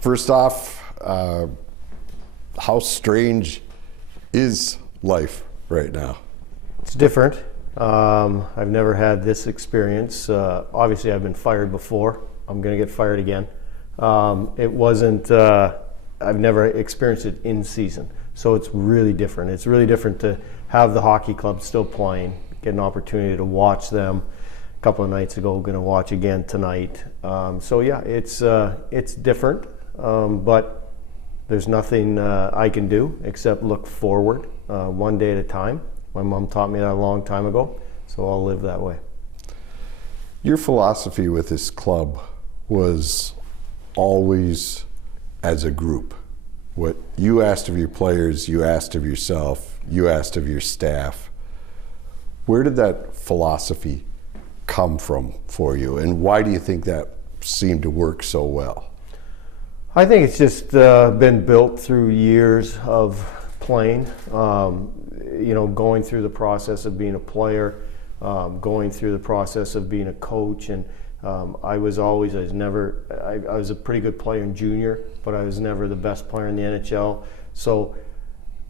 First off, how strange is life right now? It's different. I've never had this experience. Obviously, I've been fired before. I'm going to get fired again. It wasn't, I've never experienced it in season. So it's really different. It's really different to have the hockey club still playing, get an opportunity to watch them. A couple of nights ago, going to watch again tonight. So yeah, it's different, but there's nothing I can do except look forward one day at a time. My mom taught me that a long time ago, so I'll live that way. Your philosophy with this club was always as a group. What you asked of your players, you asked of yourself, you asked of your staff. Where did that philosophy come from for you, and why do you think that seemed to work so well? I think it's just been built through years of playing, going through the process of being a player, going through the process of being a coach, and I was a pretty good player in junior, but I was never the best player in the NHL. So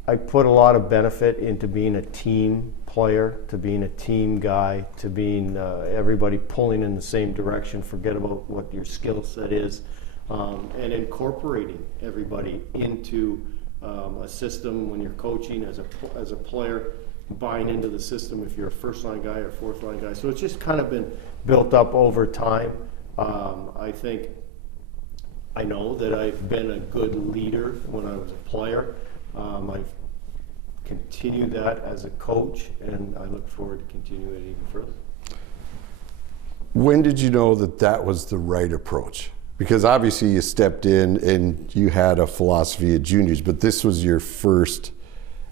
I put a lot of benefit into being a team player, to being a team guy, to being everybody pulling in the same direction, forget about what your skill set is, and incorporating everybody into a system when you're coaching as a player, buying into the system if you're a first line guy or fourth line guy. So it's just kind of been built up over time. I know that I've been a good leader when I was a player. I've continued that as a coach, and I look forward to continuing it even further. When did you know that that was the right approach? Because obviously you stepped in and you had a philosophy at juniors, but this was your first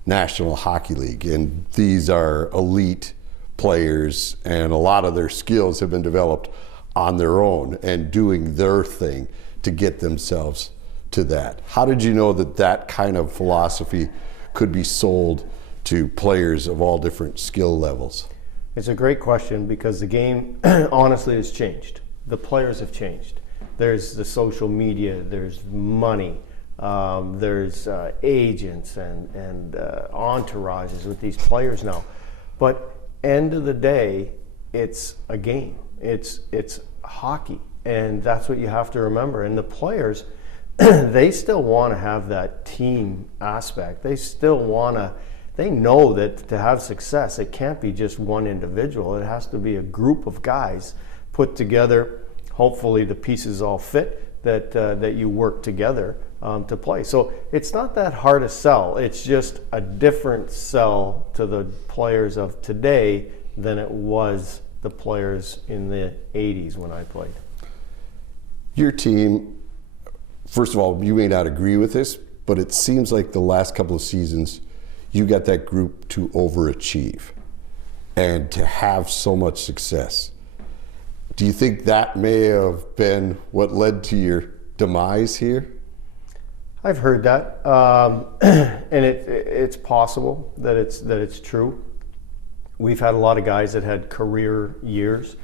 National Hockey League, and these are elite players, and a lot of their skills have been developed on their own and doing their thing to get themselves to that. How did you know that that kind of philosophy could be sold to players of all different skill levels? It's a great question, because the game honestly has changed. The players have changed. There's the social media, there's money, there's agents and entourages with these players now. But end of the day, it's a game. It's hockey, and that's what you have to remember. And the players, they still want to have that team aspect. They still want to. They know that to have success, it can't be just one individual. It has to be a group of guys put together. Hopefully the pieces all fit, that you work together to play. So it's not that hard to sell. It's just a different sell to the players of today than it was the players in the 80s when I played. Your team, first of all, you may not agree with this, but it seems like the last couple of seasons you got that group to overachieve and to have so much success. Do you think that may have been what led to your demise here? I've heard that, and it's possible that it's true. We've had a lot of guys that had career years.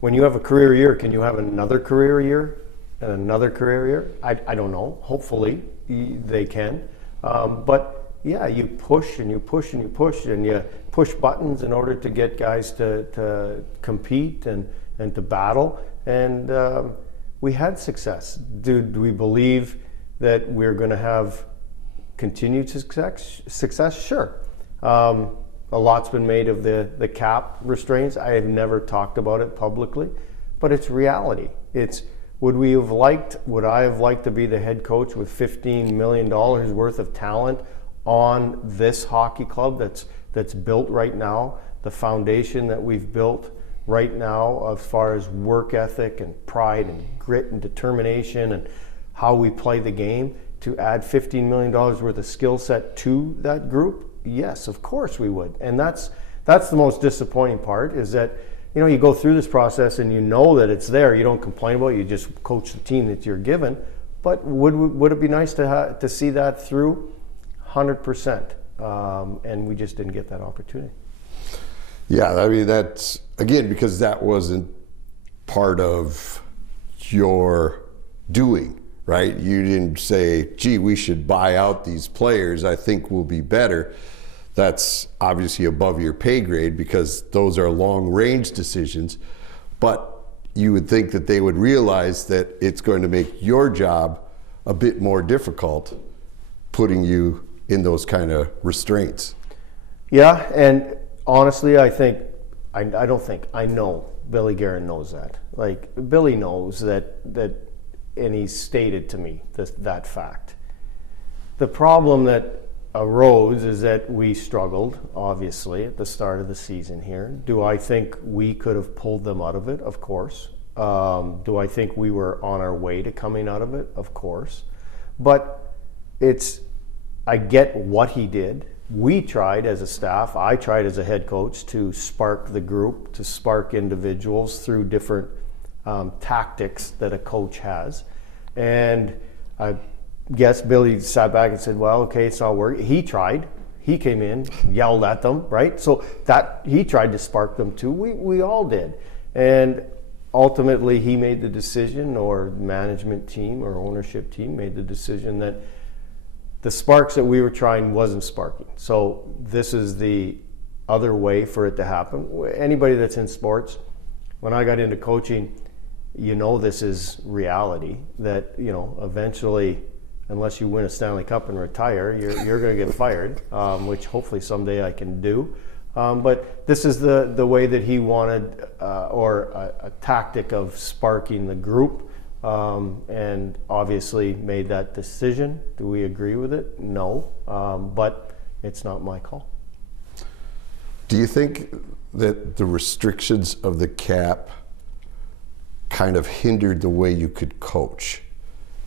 When you have a career year, can you have another career year and another career year? I don't know. Hopefully they can. But yeah, you push and you push and you push and you push buttons in order to get guys to compete and to battle. And we had success. Do we believe that we're going to have continued success? Sure. A lot's been made of the cap restraints. I have never talked about it publicly, but it's reality. Would I have liked to be the head coach with $15 million worth of talent on this hockey club that's built right now, the foundation that we've built right now as far as work ethic and pride and grit and determination and how we play the game, to add $15 million worth of skill set to that group? Yes, of course we would. And that's the most disappointing part, is that you go through this process and you know that it's there. You don't complain about it. You just coach the team that you're given. But would it be nice to see that through? 100%. And we just didn't get that opportunity. Yeah, I mean, that's, again, because that wasn't part of your doing, right? You didn't say, gee, we should buy out these players. I think we'll be better. That's obviously above your pay grade because those are long-range decisions. But you would think that they would realize that it's going to make your job a bit more difficult, putting you in those kind of restraints. Yeah, and honestly, I know Billy Guerin knows that. Like, Billy knows that, and he stated to me that fact. The problem that arose is that we struggled, obviously, at the start of the season here. Do I think we could have pulled them out of it? Of course. Do I think we were on our way to coming out of it? Of course. But I get what he did. We tried as a staff, I tried as a head coach to spark the group, to spark individuals through different tactics that a coach has. And I guess Billy sat back and said, well, okay, it's not working. He tried. He came in, yelled at them, right? So that he tried to spark them too. We all did. And ultimately he made the decision, or management team or ownership team made the decision that the sparks that we were trying wasn't sparking. So this is the other way for it to happen. Anybody that's in sports, when I got into coaching, this is reality, that, eventually, unless you win a Stanley Cup and retire, you're going to get fired, which hopefully someday I can do. But this is the way that he wanted, or a tactic of sparking the group, and obviously made that decision. Do we agree with it? No, but it's not my call. Do you think that the restrictions of the cap kind of hindered the way you could coach?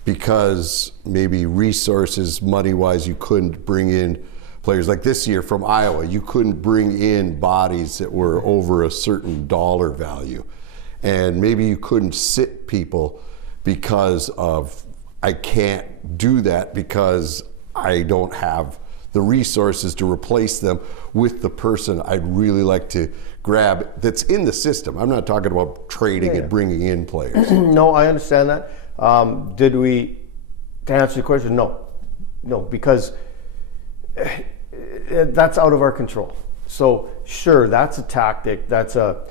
Because maybe resources, money-wise, you couldn't bring in players like this year from Iowa. You couldn't bring in bodies that were over a certain dollar value. And maybe you couldn't sit people because of, I can't do that because I don't have the resources to replace them with the person I'd really like to grab that's in the system. I'm not talking about trading and bringing in players. No, I understand that. To answer the question, no, because that's out of our control. So sure, that's a tactic, that's a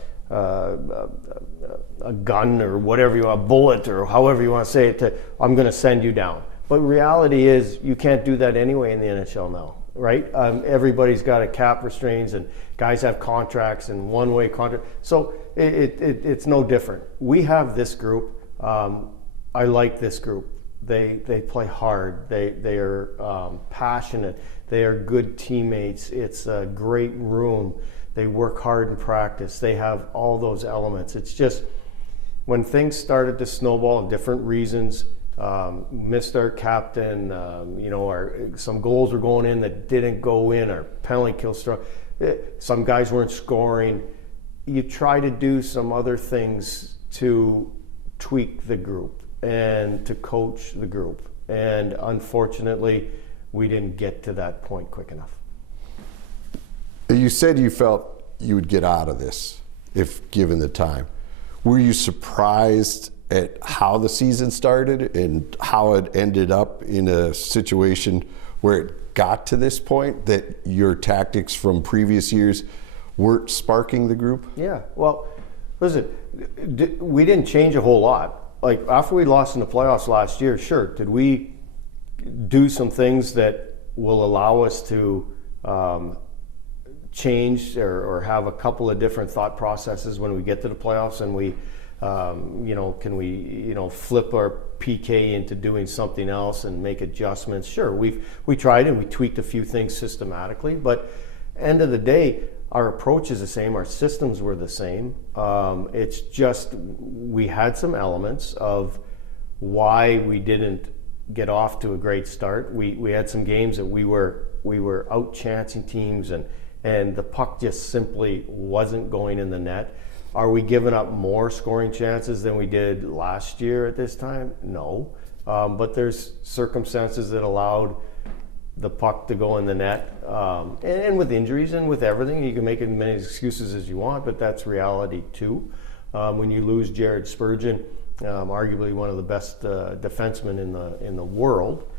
gun or whatever you want, a bullet or however you want to say it, I'm going to send you down. But reality is you can't do that anyway in the NHL now, right? Everybody's got a cap restraints, and guys have contracts and one-way contract. So it's no different. We have this group. I like this group. They play hard. They are passionate. They are good teammates. It's a great room. They work hard in practice. They have all those elements. It's just when things started to snowball and different reasons, missed our captain, some goals were going in that didn't go in, our penalty kill struck, some guys weren't scoring. You try to do some other things to tweak the group and to coach the group. And unfortunately, we didn't get to that point quick enough. You said you felt you would get out of this if given the time. Were you surprised at how the season started and how it ended up in a situation where it got to this point, that your tactics from previous years weren't sparking the group? Yeah, well, listen, we didn't change a whole lot. Like, after we lost in the playoffs last year, sure, did we do some things that will allow us to change or have a couple of different thought processes when we get to the playoffs, and we can we flip our PK into doing something else and make adjustments? Sure, we tried and we tweaked a few things systematically, but end of the day, our approach is the same, our systems were the same. It's just we had some elements of why we didn't get off to a great start. We had some games that we were out chancing teams, and the puck just simply wasn't going in the net. Are we giving up more scoring chances than we did last year at this time? No. But there's circumstances that allowed the puck to go in the net. And with injuries and with everything, you can make as many excuses as you want, but that's reality too. When you lose Jared Spurgeon, arguably one of the best defensemen in the world.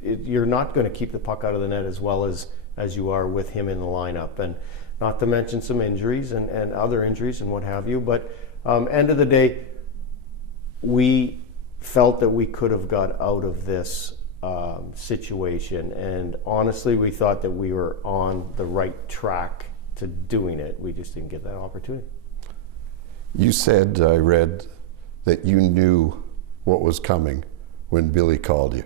You're not going to keep the puck out of the net as well as you are with him in the lineup, and not to mention some injuries and other injuries and what have you. But end of the day, we felt that we could have got out of this situation, and honestly, we thought that we were on the right track to doing it. We just didn't get that opportunity. You said, I read, that you knew what was coming when Billy called you.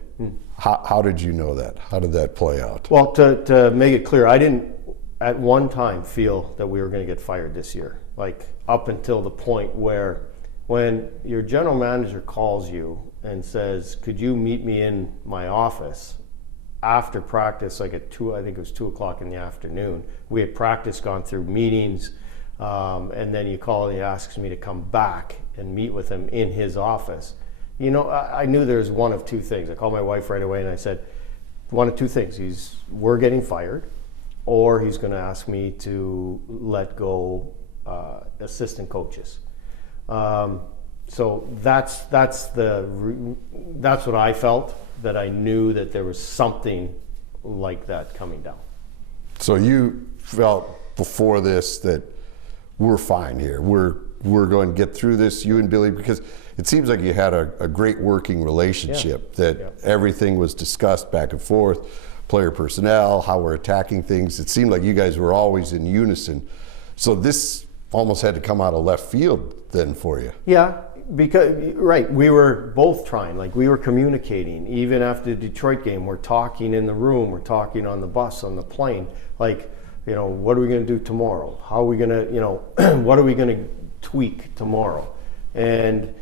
How did you know that? How did that play out? Well, to make it clear, I didn't at one time feel that we were going to get fired this year. Like, up until the point where when your general manager calls you and says, could you meet me in my office after practice, like at 2, I think it was 2 o'clock in the afternoon. We had practice, gone through meetings, and then he called and he asks me to come back and meet with him in his office. You know, I knew there was one of two things. I called my wife right away and I said, one of two things. We're getting fired, or he's going to ask me to let go assistant coaches. So that's what I felt, that I knew that there was something like that coming down. So you felt before this that we're fine here. We're going to get through this, you and Billy, because it seems like you had a great working relationship, that everything was discussed back and forth, player personnel, how we're attacking things. It seemed like you guys were always in unison. So this almost had to come out of left field then for you. Yeah, because, right, we were both trying, like we were communicating. Even after the Detroit game, we're talking in the room, we're talking on the bus, on the plane, like, you know, what are we going to do tomorrow? How are we going to, you know, what are we going to tweak tomorrow? And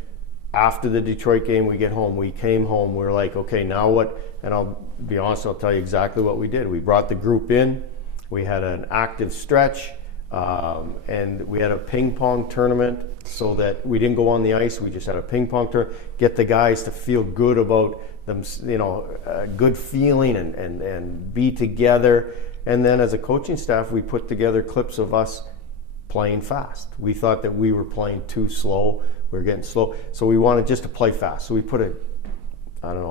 after the Detroit game, we get home, we came home, we're like, okay, now what? And I'll be honest, I'll tell you exactly what we did. We brought the group in, we had an active stretch, and we had a ping pong tournament, so that we didn't go on the ice, we just had a ping pong tournament, get the guys to feel good about them, you know, good feeling and be together. And then as a coaching staff, we put together clips of us playing fast. We thought that we were playing too slow, we were getting slow, so we wanted just to play fast. So we put a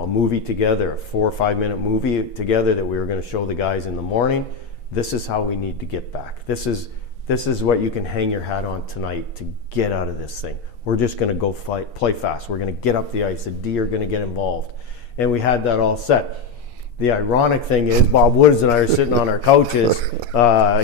movie together, a 4 or 5 minute movie together that we were going to show the guys in the morning. This is how we need to get back. This is what you can hang your hat on tonight to get out of this thing. We're just going to go play fast. We're going to get up the ice. The D are going to get involved. And we had that all set. The ironic thing is Bob Woods and I are sitting on our couches.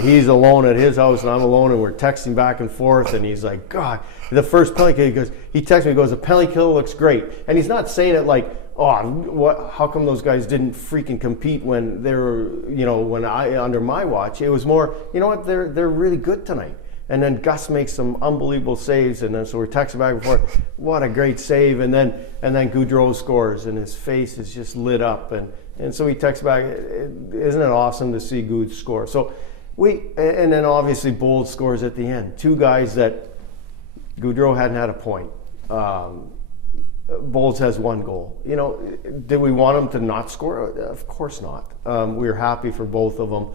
He's alone at his house and I'm alone, and we're texting back and forth, and he's like, God, the first penalty kill, he texts me, he goes, the penalty kill looks great. And he's not saying it like, oh, how come those guys didn't freaking compete when they were, you know, under my watch? It was more, you know what, they're really good tonight. And then Gus makes some unbelievable saves, and then so we're texting back and forth, what a great save, and then Gaudreau scores, and his face is just lit up, and so he texts back, isn't it awesome to see Good score? So and then obviously Bold scores at the end. Two guys that Gaudreau hadn't had a point. Bolds has 1 goal. You know, did we want him to not score? Of course not. We were happy for both of them.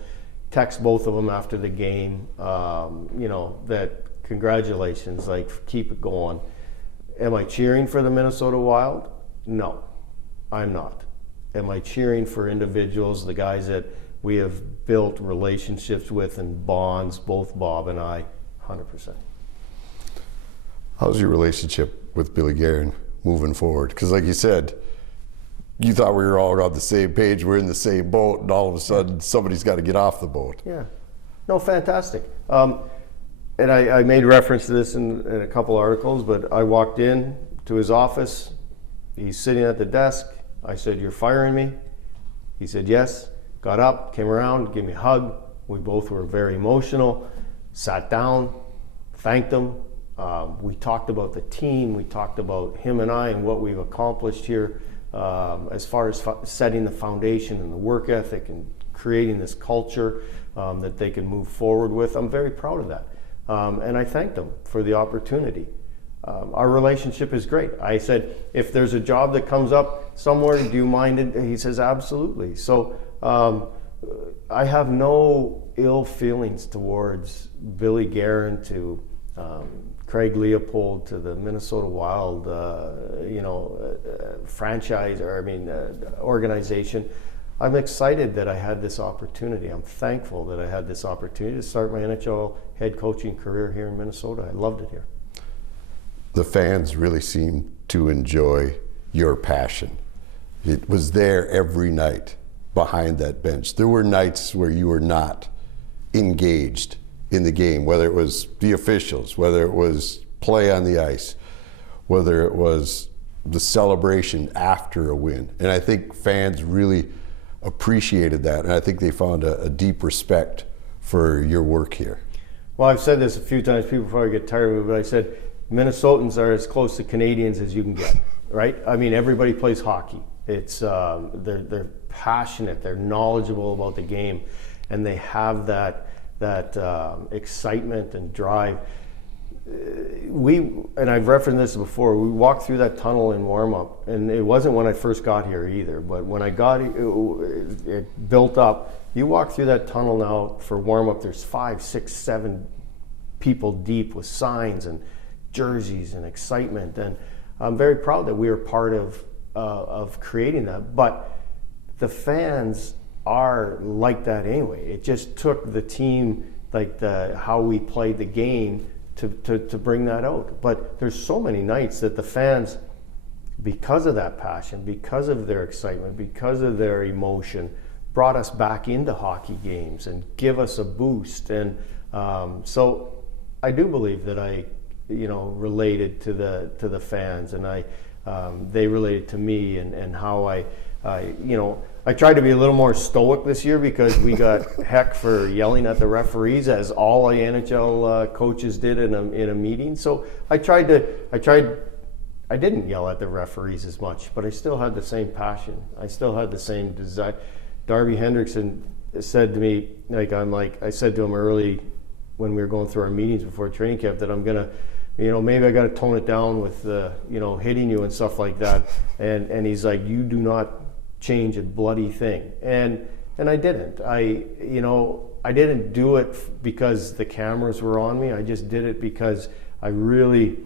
Text both of them after the game, you know, that congratulations, like, keep it going. Am I cheering for the Minnesota Wild? No, I'm not. Am I cheering for individuals, the guys that we have built relationships with and bonds, both Bob and I? 100%. How's your relationship with Billy Guerin moving forward? Because like you said, you thought we were all on the same page, we're in the same boat, and all of a sudden somebody's got to get off the boat. Yeah, no, fantastic. And I made reference to this in a couple articles, but I walked in to his office, he's sitting at the desk. I said, you're firing me? He said, yes. Got up, came around, gave me a hug. We both were very emotional, sat down, thanked him. We talked about the team, we talked about him and I and what we've accomplished here as far as setting the foundation and the work ethic and creating this culture that they can move forward with. I'm very proud of that. And I thanked him for the opportunity. Our relationship is great. I said, if there's a job that comes up somewhere, do you mind it? He says, absolutely. So I have no ill feelings towards Billy Guerin, to Craig Leopold to the Minnesota Wild, franchise, or organization. I'm excited that I had this opportunity. I'm thankful that I had this opportunity to start my NHL head coaching career here in Minnesota. I loved it here. The fans really seem to enjoy your passion. It was there every night behind that bench. There were nights where you were not engaged in the game, whether it was the officials, whether it was play on the ice, whether it was the celebration after a win. And I think fans really appreciated that, and I think they found a deep respect for your work here. Well, I've said this a few times, people probably get tired of it, but I said Minnesotans are as close to Canadians as you can get, right? I mean, everybody plays hockey. It's they're passionate, they're knowledgeable about the game, and they have that excitement and drive. And I've referenced this before, we walked through that tunnel in warm-up, and it wasn't when I first got here either, but when I got it built up. You walk through that tunnel now for warm-up, there's 5, 6, 7 people deep with signs and jerseys and excitement, and I'm very proud that we were part of creating that. But the fans are like that anyway. It just took the team, like how we played the game, to bring that out. But there's so many nights that the fans, because of that passion, because of their excitement, because of their emotion, brought us back into hockey games and give us a boost. And so I do believe that I related to the fans, and they related to me, and how I tried to be a little more stoic this year because we got heck for yelling at the referees, as all the NHL coaches did in a meeting. So I didn't yell at the referees as much, but I still had the same passion. I still had the same desire. Darby Hendrickson said to me, I said to him early when we were going through our meetings before training camp, that I'm gonna, maybe I got to tone it down with hitting you and stuff like that. And he's like, you do not change a bloody thing. And I didn't. I didn't do it because the cameras were on me. I just did it because I really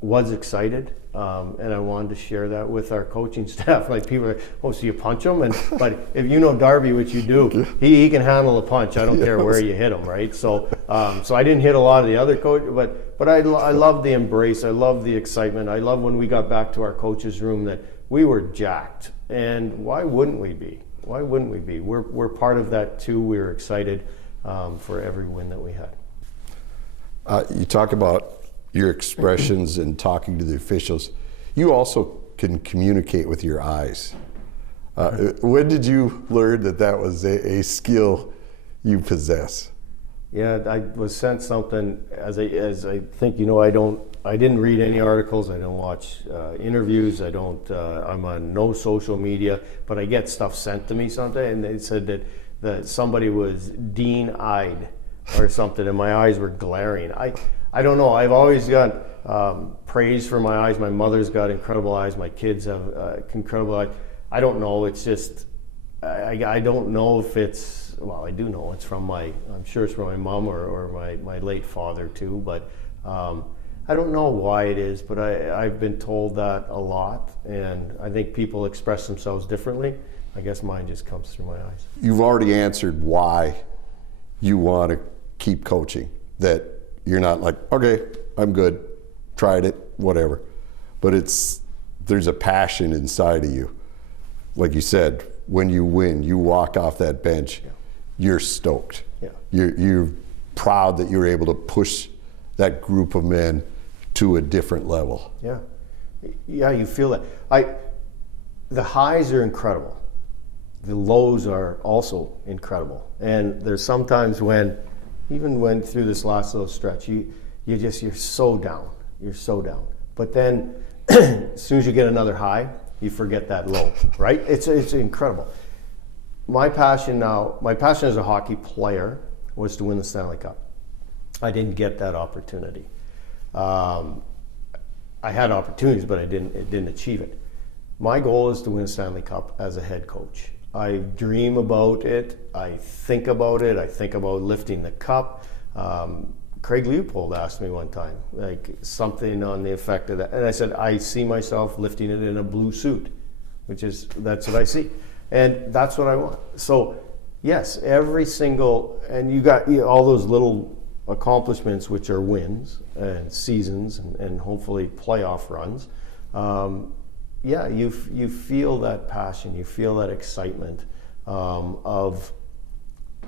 was excited, and I wanted to share that with our coaching staff. Like, people are, oh, so you punch him? But if you know Darby, what you do, he can handle a punch. I don't care where you hit him, right? So I didn't hit a lot of the other coaches, but I love the embrace. I love the excitement. I love when we got back to our coaches' room that we were jacked. And why wouldn't we be? Why wouldn't we be? We're part of that too. We were excited for every win that we had. You talk about your expressions and talking to the officials. You also can communicate with your eyes. When did you learn that was a skill you possess? Yeah, I was sent something as I think I didn't read any articles. I don't watch interviews. I'm on no social media, but I get stuff sent to me someday, and they said that somebody was Dean-eyed or something, and my eyes were glaring. I don't know. I've always got praise for my eyes. My mother's got incredible eyes. My kids have incredible eyes. I don't know. It's just I don't know if it's. Well, I do know it's from I'm sure it's from my mom or my late father too, but I don't know why it is, but I've been told that a lot, and I think people express themselves differently. I guess mine just comes through my eyes. You've already answered why you want to keep coaching, that you're not like, okay, I'm good, tried it, whatever. But there's a passion inside of you. Like you said, when you win, you walk off that bench, you're stoked. Yeah. You're proud that you're able to push that group of men to a different level. Yeah. Yeah, you feel that. The highs are incredible. The lows are also incredible. And there's sometimes even when through this last little stretch, you're so down. You're so down. But then as soon as you get another high, you forget that low, right? It's incredible. My passion as a hockey player was to win the Stanley Cup. I didn't get that opportunity. I had opportunities, but I didn't achieve it. My goal is to win a Stanley Cup as a head coach. I dream about it. I think about it. I think about lifting the cup, Craig Leopold asked me one time, like something on the effect of that. And I said, I see myself lifting it in a blue suit, that's what I see. And that's what I want. So yes, every single, and you got all those little accomplishments, which are wins and seasons and hopefully playoff runs. Yeah, you feel that passion, you feel that excitement of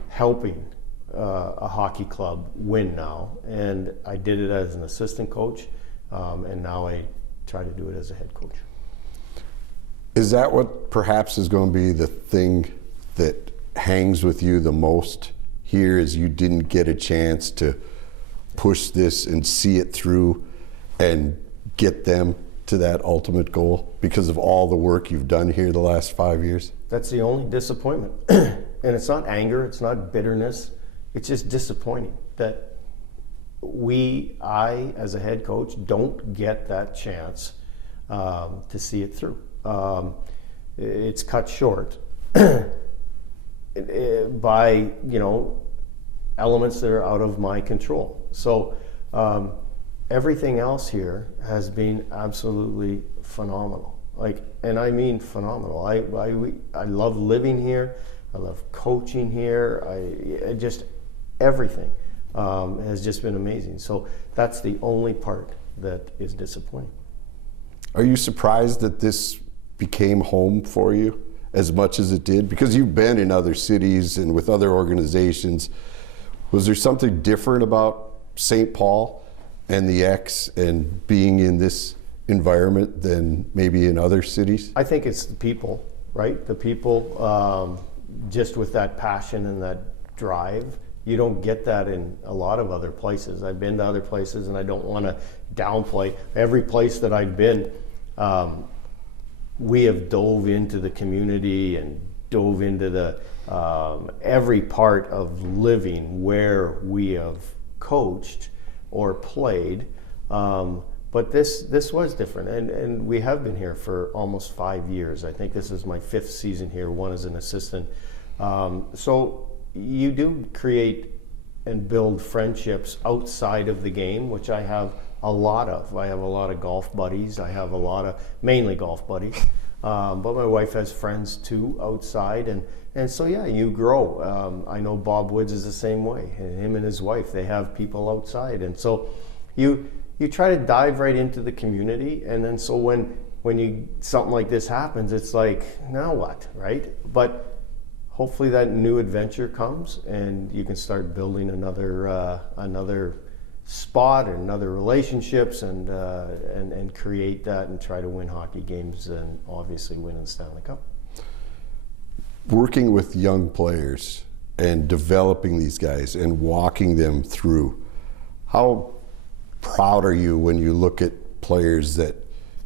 helping a hockey club win now. And I did it as an assistant coach, and now I try to do it as a head coach. Is that what perhaps is going to be the thing that hangs with you the most here, is you didn't get a chance to push this and see it through and get them to that ultimate goal because of all the work you've done here the last 5 years? That's the only disappointment. And it's not anger, it's not bitterness, it's just disappointing that I as a head coach don't get that chance to see it through. It's cut short by elements that are out of my control. So everything else here has been absolutely phenomenal. And I mean phenomenal. I love living here. I love coaching here. I just everything has just been amazing. So that's the only part that is disappointing. Are you surprised that this became home for you as much as it did? Because you've been in other cities and with other organizations. Was there something different about St. Paul and the X and being in this environment than maybe in other cities? I think it's the people, right? The people, just with that passion and that drive. You don't get that in a lot of other places. I've been to other places, and I don't want to downplay. Every place that I've been, we have dove into the community and dove into the every part of living where we have coached or played. But this was different, and we have been here for almost 5 years. I think this is my 5th season here, one as an assistant. So you do create and build friendships outside of the game, which I have a lot of. I have a lot of golf buddies. I have mainly golf buddies. But my wife has friends too outside, and so yeah, you grow. I know Bob Woods is the same way. Him and his wife, they have people outside, and so you try to dive right into the community, and then so when something like this happens, it's like, now what, right? But hopefully that new adventure comes, and you can start building another spot and other relationships, and create that and try to win hockey games and obviously win in the Stanley Cup. Working with young players and developing these guys and walking them through, how proud are you when you look at players that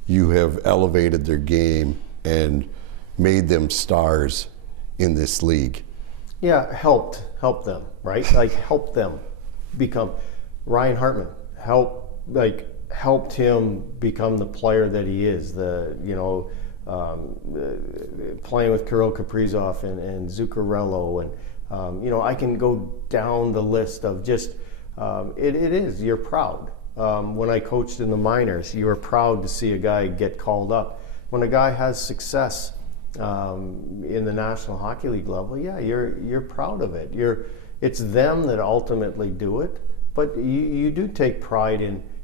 you have elevated their game and made them stars in this league? Yeah, help them, right? Help them become. Ryan Hartman helped him become the player that he is. Playing with Kirill Kaprizov and Zuccarello, and I can go down the list of just. It is, you're proud. When I coached in the minors, you were proud to see a guy get called up. When a guy has success in the National Hockey League level, yeah, you're proud of it. It's them that ultimately do it, but you do take pride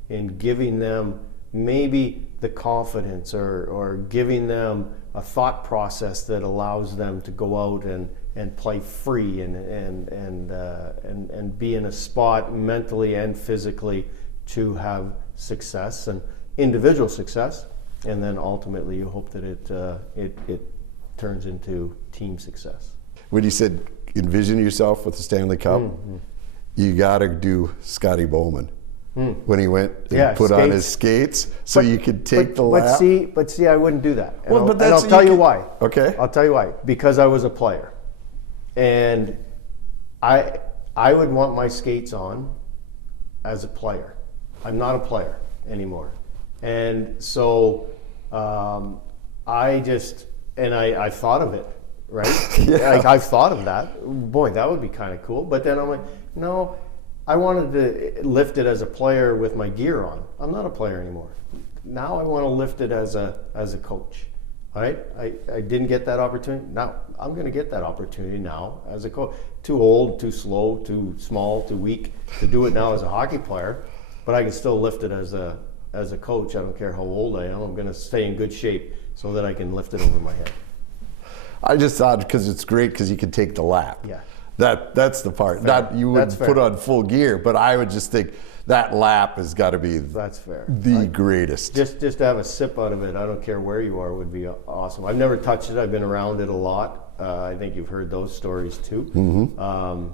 in giving them maybe the confidence or giving them a thought process that allows them to go out and play free and be in a spot mentally and physically to have success and individual success, and then ultimately you hope that it turns into team success. When you said envision yourself with the Stanley Cup, you got to do Scotty Bowman when he went and put on his skates so you could take the lap. But see, I wouldn't do that. And I'll tell you why. Okay. I'll tell you why. Because I was a player, and I would want my skates on as a player. I'm not a player anymore, and so I thought of it, right? Yeah. I've thought of that. Boy, that would be kind of cool. But then I'm like, no, I wanted to lift it as a player with my gear on. I'm not a player anymore. Now I want to lift it as a coach. Right? I didn't get that opportunity. Now I'm going to get that opportunity now as a coach. Too old, too slow, too small, too weak to do it now as a hockey player, but I can still lift it as a coach. I don't care how old I am. I'm going to stay in good shape so that I can lift it over my head. I just thought because it's great because you can take the lap. Yeah. That's the part. Fair. Not you would That's put fair. on full gear, but I would just think that lap has got to be That's fair. the greatest. Just to have a sip out of it, I don't care where you are, would be awesome. I've never touched it. I've been around it a lot. I think you've heard those stories too. Mm-hmm.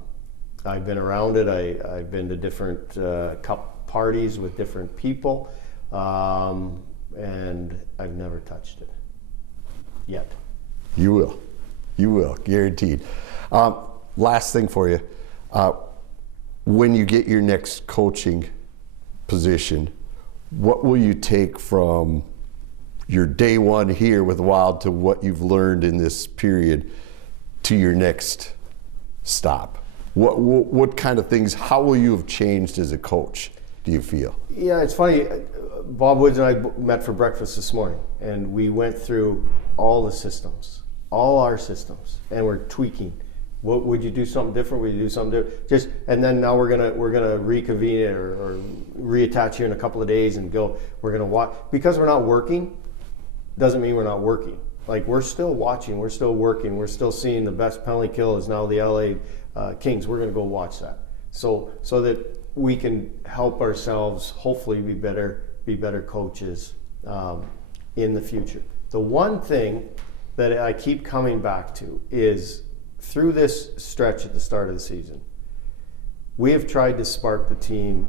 I've been around it. I've been to different cup parties with different people, and I've never touched it yet. You will, guaranteed. Last thing for you. When you get your next coaching position, what will you take from your day one here with Wild to what you've learned in this period to your next stop? What kind of things, how will you have changed as a coach, do you feel? Yeah, it's funny. Bob Woods and I met for breakfast this morning, and we went through all the systems, all our systems, and we're tweaking. What would you do something different? Would you do something different? And then now we're gonna reconvene it or reattach here in a couple of days and go. We're gonna watch because we're not working. Doesn't mean we're not working. Like we're still watching. We're still working. We're still seeing the best penalty kill is now the LA Kings. We're gonna go watch that. So that we can help ourselves. Hopefully, be better coaches in the future. The one thing that I keep coming back to is, through this stretch at the start of the season, we have tried to spark the team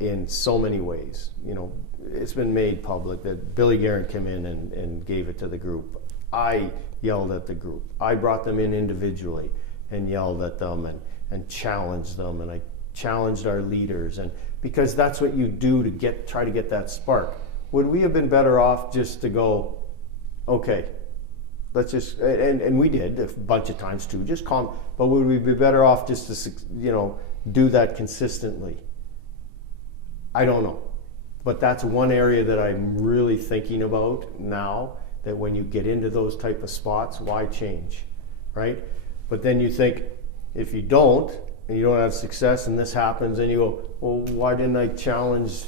in so many ways. You know, it's been made public that Billy Guerin came in and gave it to the group. I yelled at the group. I brought them in individually and yelled at them and challenged them, and I challenged our leaders, and because that's what you do to try to get that spark. Would we have been better off just to go, okay, let's just, and we did a bunch of times too, just calm, but would we be better off just to, do that consistently? I don't know. But that's one area that I'm really thinking about now, that when you get into those type of spots, why change, right? But then you think, if you don't, and you don't have success and this happens, and you go, well, why didn't I challenge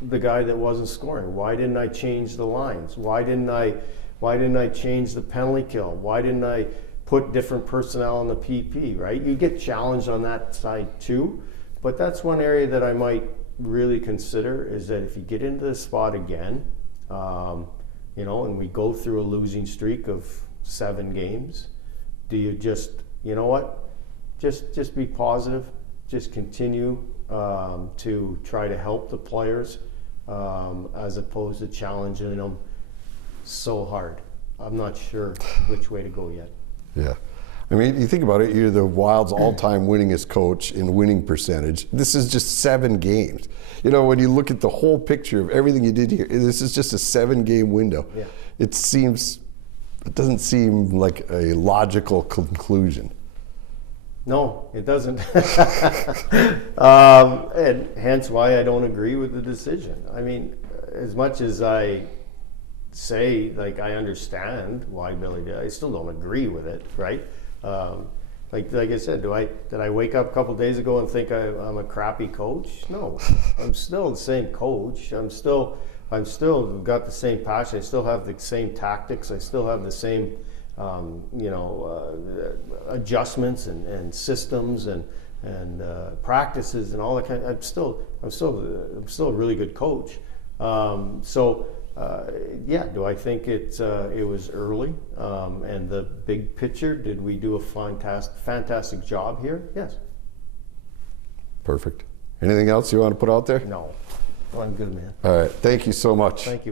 the guy that wasn't scoring? Why didn't I change the lines? Why didn't I change the penalty kill? Why didn't I put different personnel on the PP, right? You get challenged on that side too, but that's one area that I might really consider, is that if you get into this spot again, and we go through a losing streak of 7 games, do you just, you know what? Just be positive, just continue to try to help the players as opposed to challenging them so hard. I'm not sure which way to go yet. Yeah. I mean, you think about it, you're the Wild's all-time winningest coach in winning percentage. This is just 7 games. When you look at the whole picture of everything you did here, this is just a 7-game window. Yeah. It doesn't seem like a logical conclusion. No, it doesn't. And hence why I don't agree with the decision. I mean, as much as I say, I understand why Billy did, I still don't agree with it, right? Like I said, did I wake up a couple days ago and think I'm a crappy coach? No, I'm still the same coach. I'm still got the same passion. I still have the same tactics. I still have the same adjustments and systems and practices and all that kind. I'm still a really good coach. Do I think it was early? And the big picture, did we do a fantastic job here? Yes. Perfect. Anything else you want to put out there? No. Well, I'm good, man. All right. Thank you so much. Thank you.